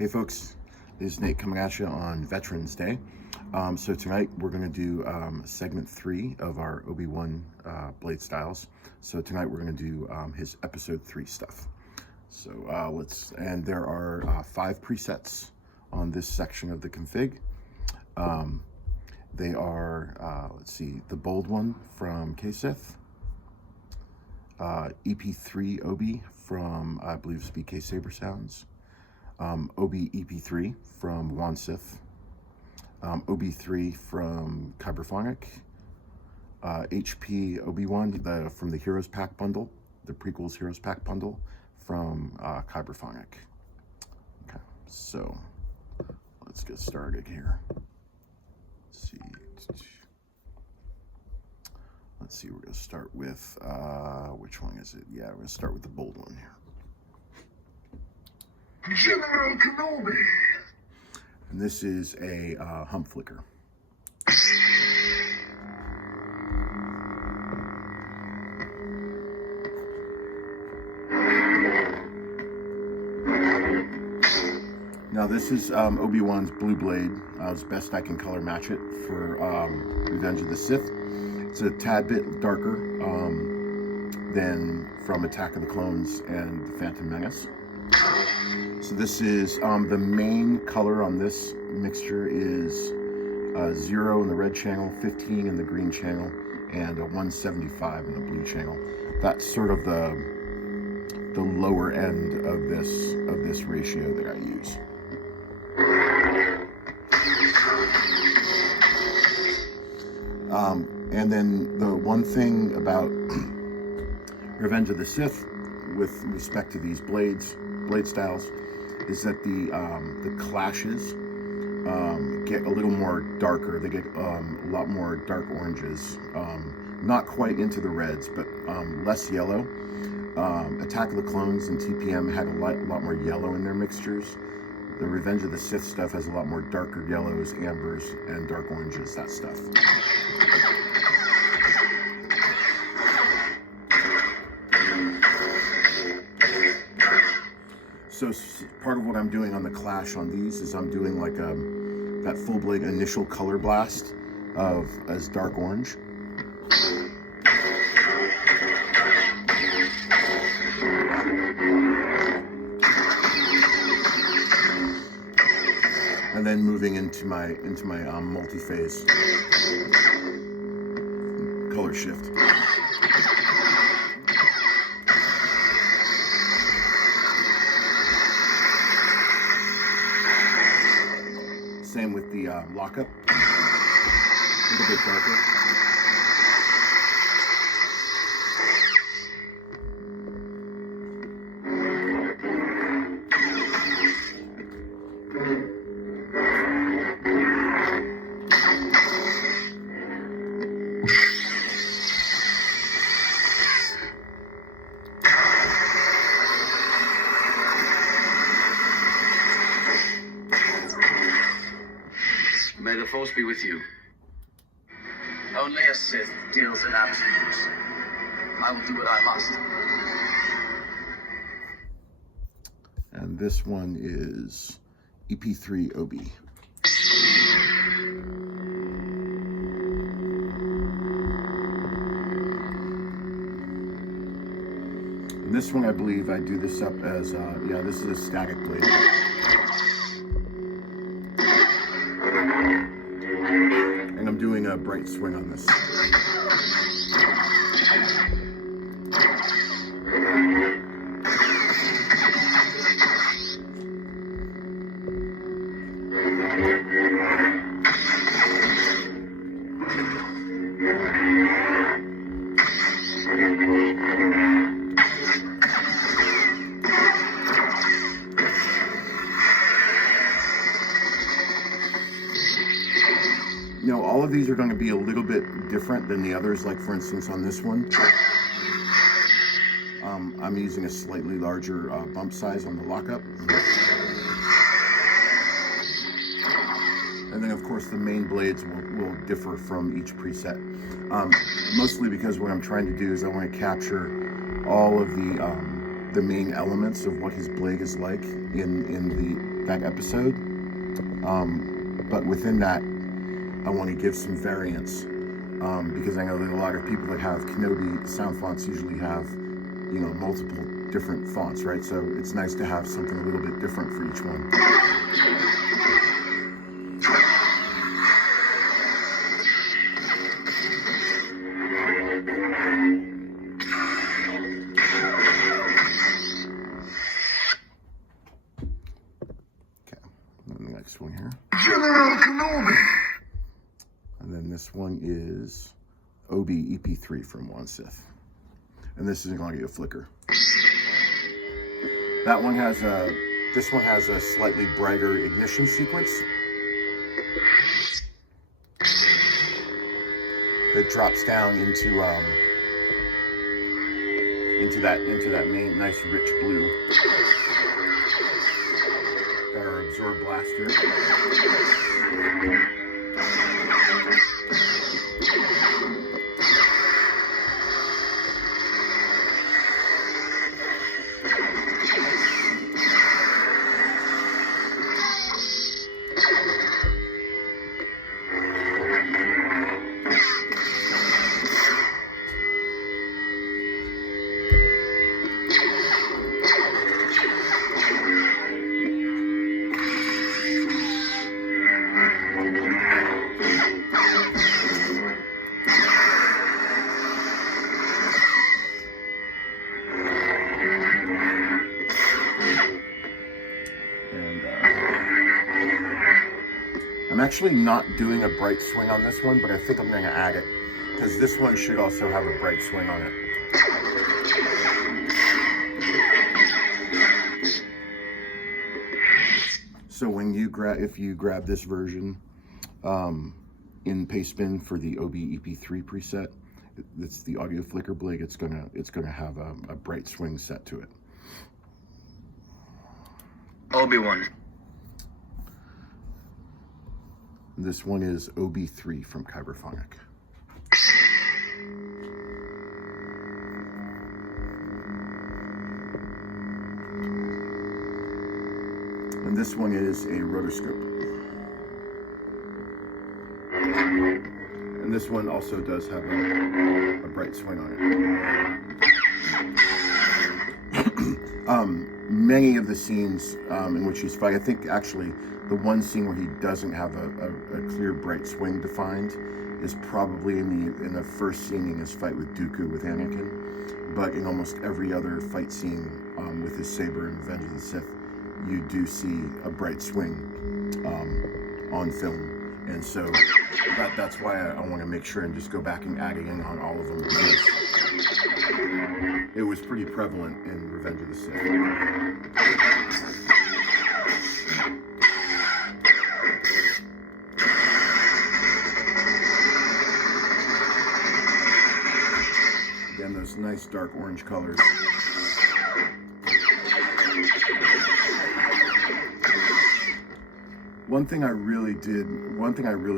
Hey folks, this is Nate coming at you on Veterans Day. So tonight we're going to do segment 3 of our Obi Wan Bladestyles. So tonight we're going to do his episode 3 stuff. So and there are 5 presets on this section of the config. They are, let's see, the bold one from KSith, EP3 Obi from, I believe it's BKSaberSounds, Obi EP3 from JuanSith, OB3 from Kyberphonic, HPObiWan from the Heroes Pack bundle, the prequels Heroes Pack bundle from Kyberphonic. Okay, so let's get started here. Let's see, we're going to start with, which one is it? Yeah, we're going to start with the bold one here. General Kenobi. And this is a HumpFlicker. Now this is Obi-Wan's blue blade, as best I can color match it for Revenge of the Sith. It's a tad bit darker than from Attack of the Clones and the Phantom Menace. So this is, the main color on this mixture is 0 in the red channel, 15 in the green channel, and a 175 in the blue channel. That's sort of the lower end of this ratio that I use. And then the one thing about Revenge of the Sith with respect to these blade styles is that the clashes get a little more darker. They get a lot more dark oranges, not quite into the reds, but less yellow. Attack of the Clones and TPM had a lot more yellow in their mixtures. The Revenge of the Sith stuff has a lot more darker yellows, ambers, and dark oranges, that stuff. So part of what I'm doing on the clash on these is I'm doing like that full blade initial color blast as dark orange. And then moving into my multi-phase color shift. Same with the lockup, a little bit darker. May the Force be with you. Only a Sith deals in absolutes. I will do what I must. And this one is EP3 Obi. And this one, I believe I do this up as, yeah, this is a static blade. And I'm doing a bright swing on this. You know, all of these are going to be a little bit different than the others. Like for instance, on this one, I'm using a slightly larger bump size on the lockup. And then of course the main blades will differ from each preset. Mostly because what I'm trying to do is I want to capture all of the the main elements of what his blade is like in that episode. But within that, I want to give some variance, because I know that a lot of people that have Kenobi sound fonts usually have, you know, multiple different fonts, right? So it's nice to have something a little bit different for each one. Next one here. General Kenobi. And then this one is Obi EP3 from JuanSith. And this is an AudioFlicker. That one has this one has a slightly brighter ignition sequence that drops down into that main nice rich blue. Got our absorb blaster. I'm actually not doing a bright swing on this one, but I think I'm going to add it, because this one should also have a bright swing on it. So when you if you grab this version in Pastebin for the Obi EP3 preset, it's the AudioFlicker blade. It's gonna have a bright swing set to it. Obi-Wan. This one is OB3 from Kyberphonic. And this one is a rotoscope. And this one also does have a bright swing on it. Many of the scenes in which he's fighting, I think actually the one scene where he doesn't have a clear bright swing defined is probably in the first scene in his fight with Dooku with Anakin. But in almost every other fight scene with his saber in Revenge of the Sith, you do see a bright swing on film. And so that's why I want to make sure and just go back and add it in on all of them, because it was pretty prevalent in Revenge of the Sith. Again, those nice dark orange colors. One thing I really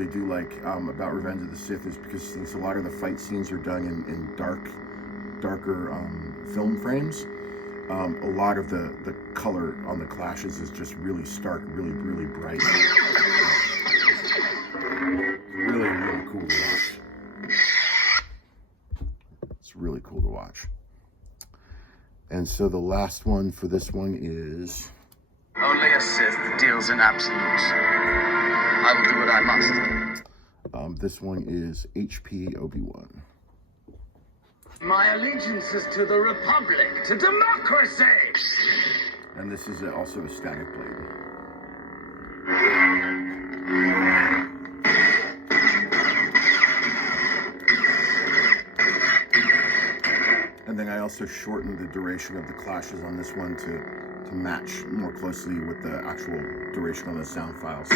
do like about Revenge of the Sith is because since a lot of the fight scenes are done in darker film frames, a lot of the color on the clashes is just really stark, really bright. Really cool to watch. It's really cool to watch. And so the last one for this one is... Only a Sith deals in absolutes. I will do what I must. This one is HPObiWan. My allegiance is to the Republic, to democracy! And this is also a static blade. And then I also shortened the duration of the clashes on this one to match more closely with the actual duration on the sound files.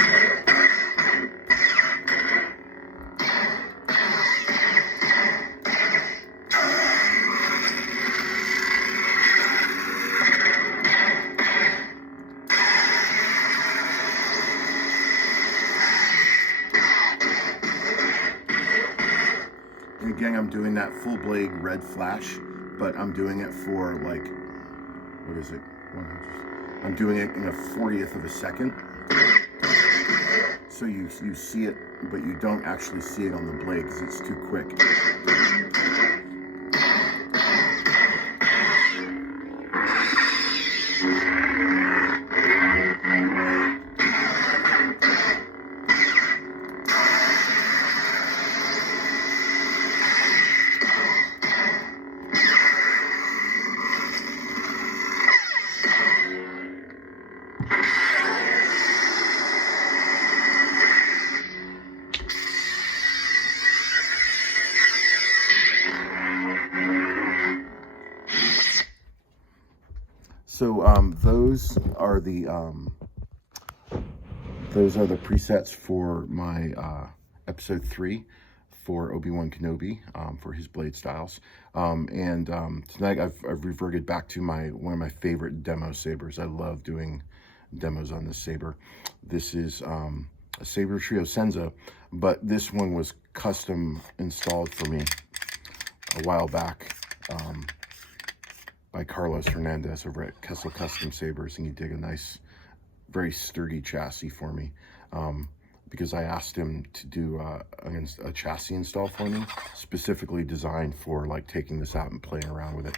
And again, I'm doing that full blade red flash, but I'm doing it for like what is it? I'm doing it in a 40th of a second. So you see it, but you don't actually see it on the blade because it's too quick. So those are the presets for my episode 3 for Obi Wan Kenobi for his blade styles. Tonight I've reverted back to one of my favorite demo sabers. I love doing demos on this saber. This is a Saber Trio Senza, but this one was custom installed for me a while back. By Carlos Hernandez over at Kessel Custom Sabers, and he did a nice, very sturdy chassis for me because I asked him to do a chassis install for me, specifically designed for like taking this out and playing around with it.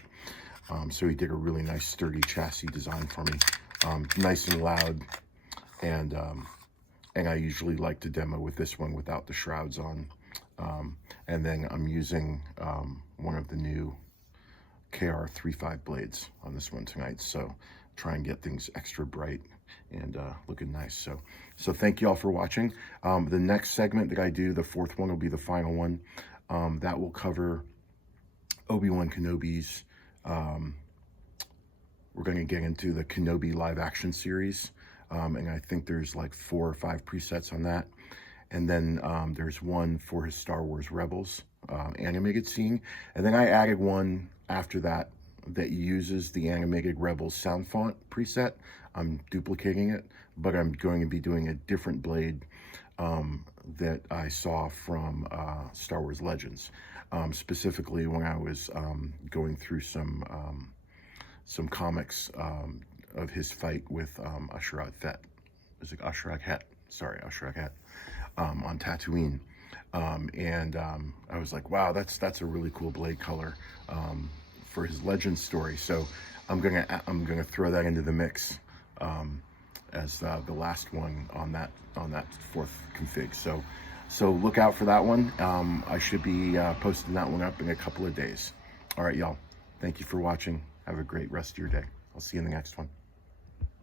So he did a really nice sturdy chassis design for me, nice and loud, and I usually like to demo with this one without the shrouds on, and then I'm using one of the new KR35 blades on this one tonight, so try and get things extra bright and looking nice. So thank you all for watching. The next segment that I do, the 4th one, will be the final one. That will cover Obi Wan Kenobi's. We're going to get into the Kenobi live action series, and I think there's like 4 or 5 presets on that. And then there's one for his Star Wars Rebels animated scene, and then I added one after that uses the animated Rebels sound font preset. I'm duplicating it, but I'm going to be doing a different blade that I saw from Star Wars Legends, specifically when I was going through some comics of his fight with Ashrad Fett. Is it Ashrad Het? Sorry, Ashrad Het, on Tatooine. I was like, wow, that's a really cool blade color for his legend story. So I'm gonna throw that into the mix as the last one on that 4th config. So look out for that one. I should be posting that one up in a couple of days. All right, y'all. Thank you for watching. Have a great rest of your day. I'll see you in the next one.